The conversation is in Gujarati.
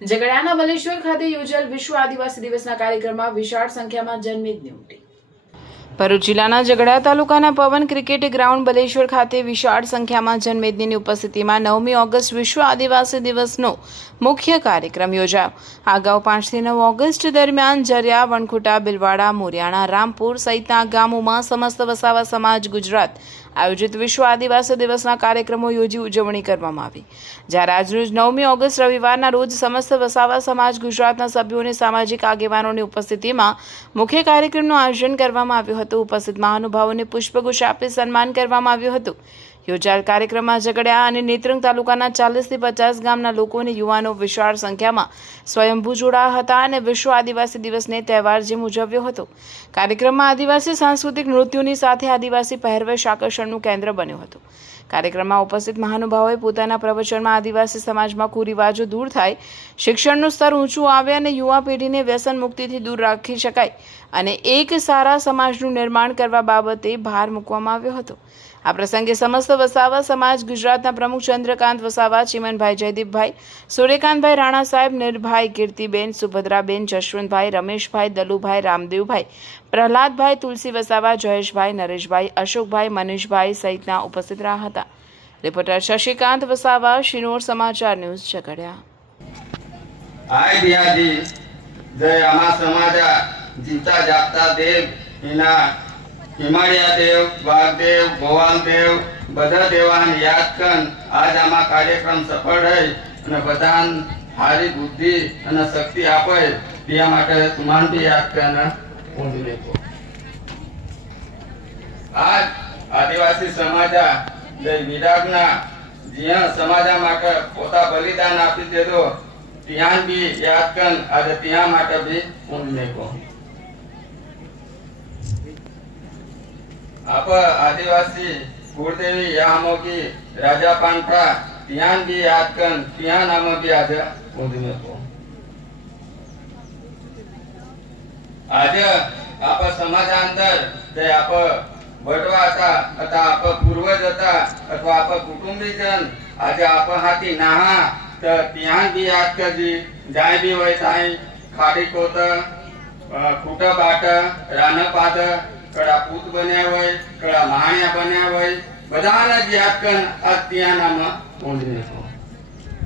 ઝઘડિયાના બલેશ્વર ખાતે યોજાયેલ વિશ્વ આદિવાસી દિવસના કાર્યક્રમમાં વિશાળ સંખ્યામાં જનમેદની ઉમટી। ભરૂચ જિલ્લાના ઝઘડિયા તાલુકાના પવન ક્રિકેટ ગ્રાઉન્ડ બલેશ્વર ખાતે વિશાળ સંખ્યામાં જનમેદનીની ઉપસ્થિતિમાં 9મી ઓગસ્ટ વિશ્વ આદિવાસી દિવસનો મુખ્ય કાર્યક્રમ યોજાયો। અગાઉ 5 થી 9 ઓગસ્ટ દરમિયાન જરિયા, વણખુટા, બિલવાડા, મોરિયાણા, રામપુર સહિતના ગામોમાં સમસ્ત વસાવા સમાજ ગુજરાત આયોજિત વિશ્વ આદિવાસી દિવસના કાર્યક્રમો યોજી ઉજવણી કરવામાં આવી। જ્યારે આજરોજ 9મી ઓગસ્ટ રવિવારના રોજ સમસ્ત વસાવા સમાજ ગુજરાતના સભ્યોને સામાજિક આગેવાનોની ઉપસ્થિતિમાં મુખ્ય કાર્યક્રમનું આયોજન કરવામાં આવ્યું હતું। ઉપસ્થિત મહાનુભાવોને પુષ્પગુચ્છ આપી સન્માન કરવામાં આવ્યું હતું। યોજાયેલ કાર્યક્રમમાં ઝઘડિયા અને નેત્રંગ તાલુકાના 40 થી 50 ગામના લોકો અને યુવાનો વિશાળ સંખ્યામાં સ્વયંભૂ જોડાયા હતા અને વિશ્વ આદિવાસી દિવસને તહેવાર જેમ ઉજવ્યો હતો। કાર્યક્રમમાં આદિવાસી સાંસ્કૃતિક નૃત્યોની સાથે આદિવાસી પહેરવેશ આકર્ષણનું કેન્દ્ર બન્યો હતો। કાર્યક્રમમાં ઉપસ્થિત મહાનુભાવોએ પોતાના પ્રવચનમાં આદિવાસી સમાજમાં કુરિવાજો દૂર થાય, શિક્ષણનું સ્તર ઊંચું આવે અને યુવા પેઢીને વ્યસન મુક્તિથી દૂર રાખી શકાય અને એક સારા સમાજનું નિર્માણ કરવા બાબતે ભાર મૂકવામાં આવ્યો હતો। આ પ્રસંગે સમસ્ત વસાવા સમાજ ગુજરાતના પ્રમુખ ચંદ્રકાંત વસાવા, ચીમનભાઈ જયદીપભાઈ, સૂર્યકાંતભાઈ રાણા સાહેબ, નિર્ભાઈ, કીર્તિબેન, સુભદ્રાબેન, જશવંતભાઈ, રમેશભાઈ, દલુભાઈ, રામદેવભાઈ, પ્રહલાદભાઈ, તુલસી વસાવા, જયેશભાઈ, નરેશભાઈ, અશોકભાઈ, મનીષભાઈ સહિતના ઉપસ્થિત રહ્યા હતા। રિપોર્ટર શશિકાંત વસાવા, શિનોર સમાચાર ન્યૂઝ, ઝઘડિયા। આય દિયાજી જય આમા સમાજા જીવતા જાગતા દેવ એના હિમાલયા દેવ, વાઘદેવ, ભગવાનદેવ બધા દેવાને યાદ કર આજ આમાં કાર્યક્રમ સફળ રહે અને બધાને સારી બુદ્ધિ અને શક્તિ આપે તે માટે તુમાન બી યાદ કરને પૂંજી લેકો। આજ આદિવાસી સમાજા જય વિરાગના જ્યાં સમાજા માટે પોતા બલિદાન આપી દેતો ત્યાં બી યાદ કર આજે ત્યાં માટે બી પૂંજી લેકો। आप आदिवासी कुलदेवी यहाँ की राजा पांठा त्यान भी याद कर ત્યાં નામ भी आज પૂંજીને को આજે આપ સમાજ અંદર જે આપ વડવા હતા અથવા આપ પૂર્વજ હતા અથવા આપ કુટુંબીજન આજે આપ હાથી નાહા તો ત્યાં भी याद કરજી જાય भी હોય તાઈ ખાડી કોત ખૂટા બાટ રાના પાદ કડા પૂત બન્યા હોય, કડા મહાણિયા બન્યા હોય, બધાને જ યાદ કર આ ત્યાં નામ પૂંજીને